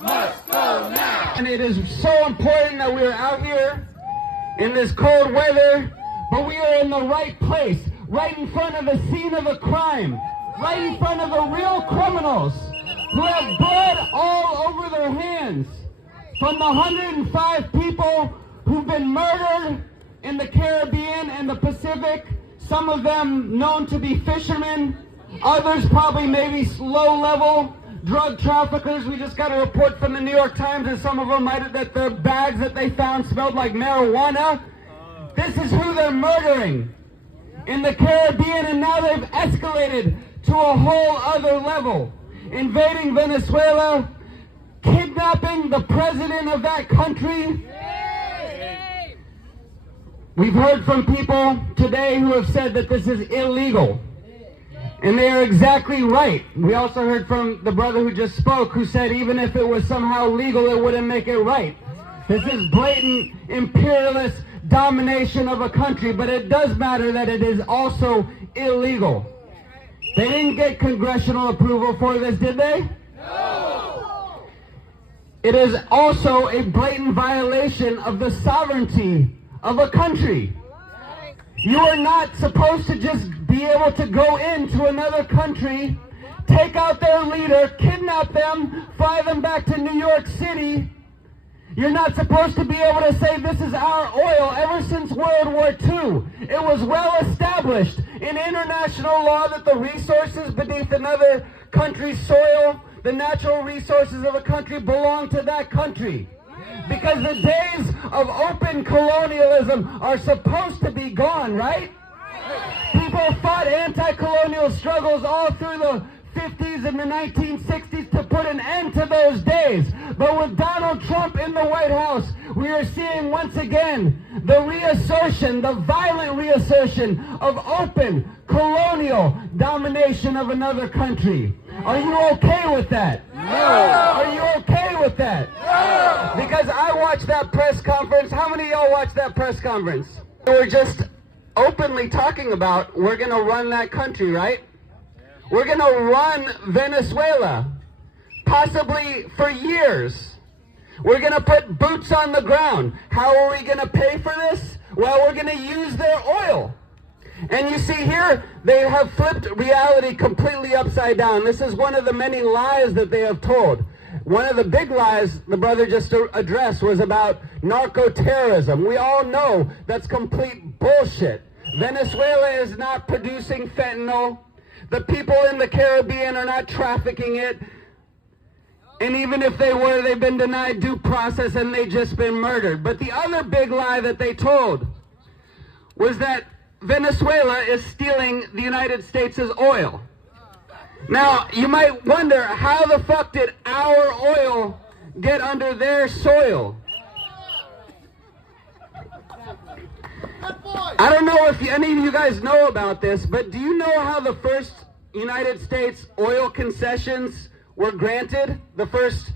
must go now. And it is so important that we are out here in this cold weather, but we are in the right place, right in front of the scene of a crime, right in front of the real criminals who have blood all over their hands. From the 105 people who've been murdered in the Caribbean and the Pacific, some of them known to be fishermen, others probably maybe low-level drug traffickers. We just got a report from the New York Times that some of them that their bags that they found smelled like marijuana. This is who they're murdering in the Caribbean, and now they've escalated to a whole other level, invading Venezuela, kidnapping the president of that country. We've heard from people today who have said that this is illegal, and they are exactly right. We also heard from the brother who just spoke, who said even if it was somehow legal, it wouldn't make it right. This is blatant imperialist domination of a country, but it does matter that it is also illegal. They didn't get congressional approval for this, did they? No! It is also a blatant violation of the sovereignty of a country. You are not supposed to just be able to go into another country, take out their leader, kidnap them, fly them back to New York City. You're not supposed to be able to say this is our oil. Ever since World War II, it was well established in international law that the resources beneath another country's soil, the natural resources of a country, belong to that country. Because the days of open colonialism are supposed to be gone, right? People fought anti-colonial struggles all through the 50s and the 1960s to put an end to those days. But with Donald Trump in the White House, we are seeing once again the reassertion, the violent reassertion of open colonial domination of another country. Are you okay with that? No. Are you okay with that? No. Because I watched that press conference. How many of y'all watched that press conference? They were just openly talking about we're going to run that country, right? We're going to run Venezuela, possibly for years. We're going to put boots on the ground. How are we going to pay for this? Well, we're going to use their oil. And you see here, they have flipped reality completely upside down. This is one of the many lies that they have told. One of the big lies the brother just addressed was about narco-terrorism. We all know that's complete bullshit. Venezuela is not producing fentanyl. The people in the Caribbean are not trafficking it. And even if they were, they've been denied due process and they've just been murdered. But the other big lie that they told was that Venezuela is stealing the United States' oil. Now, you might wonder, how the fuck did our oil get under their soil? I don't know if any of you guys know about this, but do you know how the first United States oil concessions were granted? The first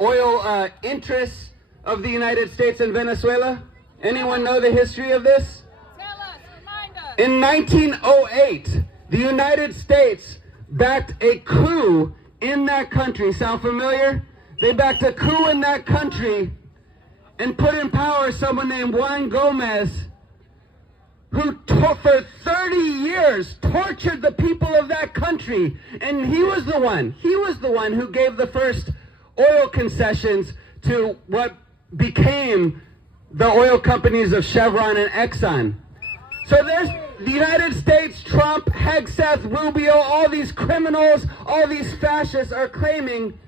oil interests of the United States in Venezuela? Anyone know the history of this? Tell us, remind us. In 1908, the United States backed a coup in that country. Sound familiar? They backed a coup in that country and put in power someone named Juan Gomez, who for 30 years tortured the people of that country. And he was the one who gave the first oil concessions to what became the oil companies of Chevron and Exxon. So there's the United States, Trump, Hegseth, Rubio, all these criminals, all these fascists are claiming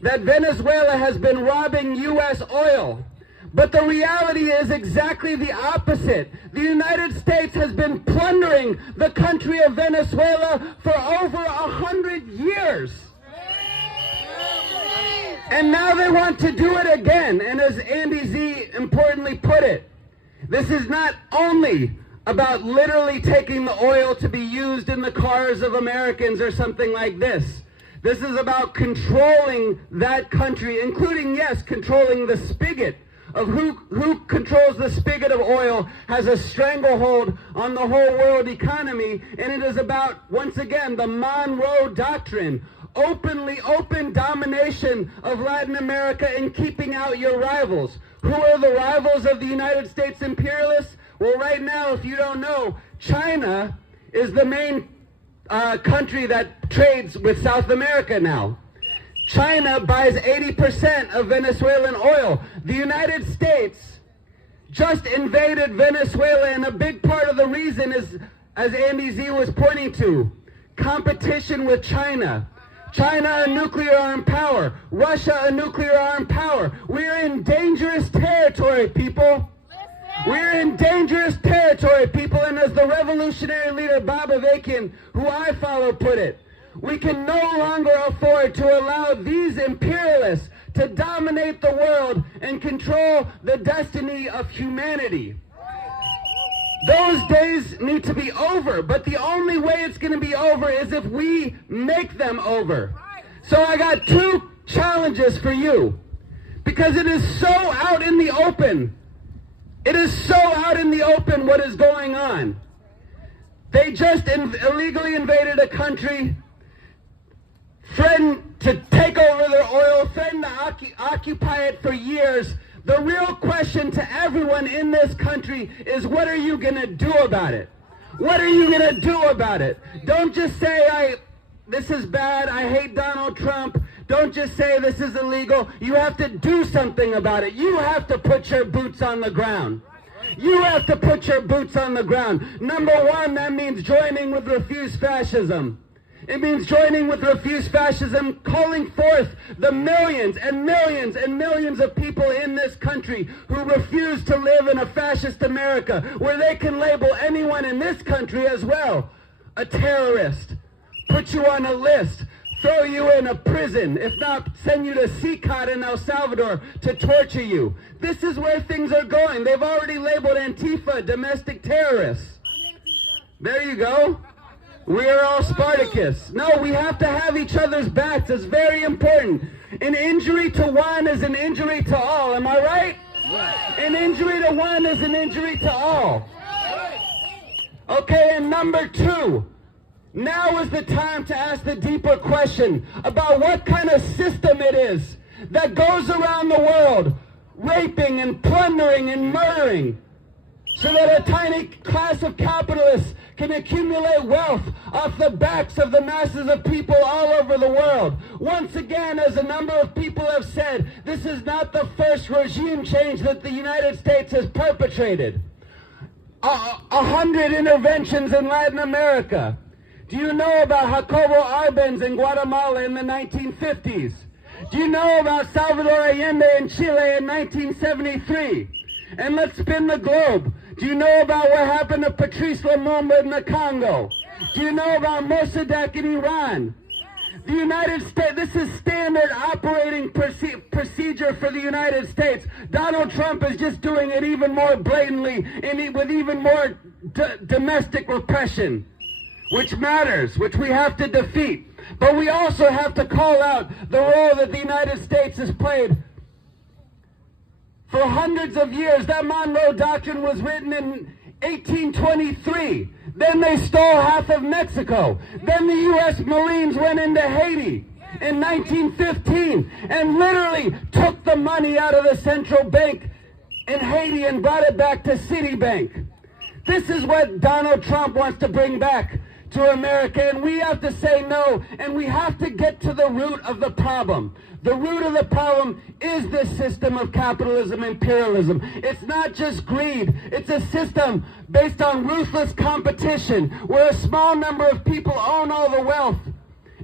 that Venezuela has been robbing U.S. oil. But the reality is exactly the opposite. The United States has been plundering the country of Venezuela for over 100 years. And now they want to do it again. And as Andy Z importantly put it, this is not only about literally taking the oil to be used in the cars of Americans or something like this. This is about controlling that country, including, yes, controlling the spigot of who controls the spigot of oil has a stranglehold on the whole world economy. And it is about, once again, the Monroe Doctrine. open domination of Latin America and keeping out your rivals. Who are the rivals of the United States imperialists? Well, right now, if you don't know, China is the main country that trades with South America now. China buys 80% of Venezuelan oil. The United States just invaded Venezuela, and a big part of the reason is, as Andy Z was pointing to, competition with China. China, a nuclear armed power. Russia, a nuclear armed power. We're in dangerous territory, people. We're in dangerous territory, people, and as the revolutionary leader Bob Avakian, who I follow, put it, we can no longer afford to allow these imperialists to dominate the world and control the destiny of humanity. Those days need to be over, but the only way it's going to be over is if we make them over. So I got two challenges for you, because it is so out in the open. It is so out in the open what is going on. They just illegally invaded a country, threatened to take over their oil, threatened to occupy it for years. The real question to everyone in this country is, what are you going to do about it? What are you going to do about it? Don't just say, this is bad, I hate Donald Trump. Don't just say this is illegal. You have to do something about it. You have to put your boots on the ground. You have to put your boots on the ground. Number one, that means joining with Refuse Fascism. It means joining with Refuse Fascism, calling forth the millions and millions and millions of people in this country who refuse to live in a fascist America, where they can label anyone in this country as well a terrorist, put you on a list, throw you in a prison, if not send you to CICOT in El Salvador to torture you. This is where things are going. They've already labeled Antifa domestic terrorists. There you go. We are all Spartacus. No, we have to have each other's backs. It's very important. An injury to one is an injury to all. Am I right? An injury to one is an injury to all. Okay, and number two, now is the time to ask the deeper question about what kind of system it is that goes around the world raping and plundering and murdering, so that a tiny class of capitalists can accumulate wealth off the backs of the masses of people all over the world. Once again, as a number of people have said, this is not the first regime change that the United States has perpetrated. 100 interventions in Latin America. Do you know about Jacobo Arbenz in Guatemala in the 1950s? Do you know about Salvador Allende in Chile in 1973? And let's spin the globe. Do you know about what happened to Patrice Lumumba in the Congo? Do you know about Mossadegh in Iran? The United States, this is standard operating procedure for the United States. Donald Trump is just doing it even more blatantly and with even more domestic repression, which matters, which we have to defeat. But we also have to call out the role that the United States has played for hundreds of years. That Monroe Doctrine was written in 1823. Then they stole half of Mexico. Then the U.S. Marines went into Haiti in 1915 and literally took the money out of the central bank in Haiti and brought it back to Citibank. This is what Donald Trump wants to bring back to America, and we have to say no, and we have to get to the root of the problem. The root of the problem is this system of capitalism, imperialism. It's not just greed. It's a system based on ruthless competition, where a small number of people own all the wealth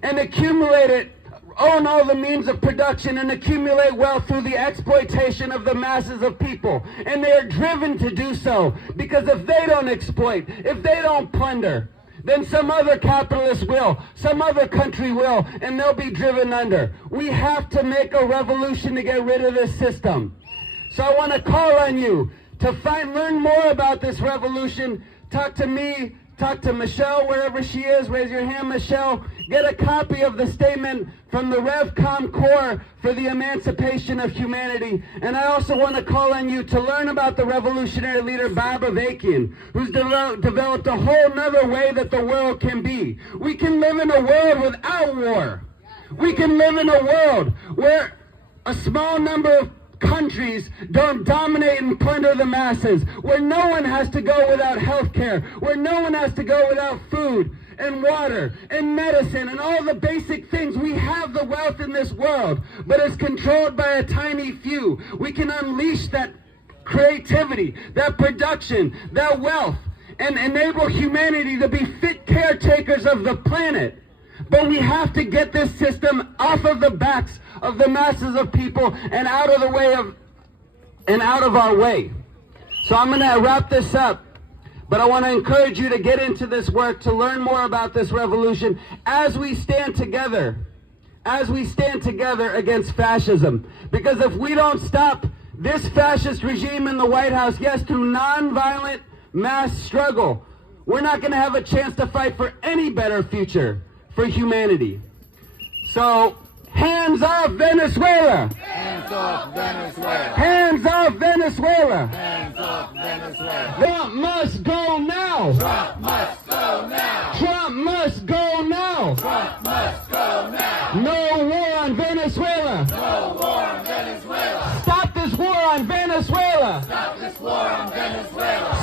and accumulate it, own all the means of production and accumulate wealth through the exploitation of the masses of people. And they are driven to do so, because if they don't exploit, if they don't plunder, then some other capitalist will, some other country will, and they'll be driven under. We have to make a revolution to get rid of this system. So I want to call on you to learn more about this revolution. Talk to me, talk to Michelle, wherever she is. Raise your hand, Michelle. Get a copy of the statement from the RevCom Corps for the Emancipation of Humanity. And I also want to call on you to learn about the revolutionary leader Bob Avakian, who's developed a whole nother way that the world can be. We can live in a world without war. We can live in a world where a small number of countries don't dominate and plunder the masses, where no one has to go without health care, where no one has to go without food and water and medicine and all the basic things. We have the wealth in this world, but it's controlled by a tiny few. We can unleash that creativity, that production, that wealth, and enable humanity to be fit caretakers of the planet. But we have to get this system off of the backs of the masses of people and out of the way of, and out of our way. So I'm going to wrap this up, but I want to encourage you to get into this work, to learn more about this revolution as we stand together against fascism. Because if we don't stop this fascist regime in the White House, yes, through nonviolent mass struggle, we're not going to have a chance to fight for any better future for humanity. So, hands off Venezuela! Hands off Venezuela! Hands off Venezuela! Hands off Venezuela! Trump must go now! Trump must go now! Trump must go now! Trump must go now! No war on Venezuela! No war on Venezuela! Stop this war on Venezuela! Stop this war on Venezuela!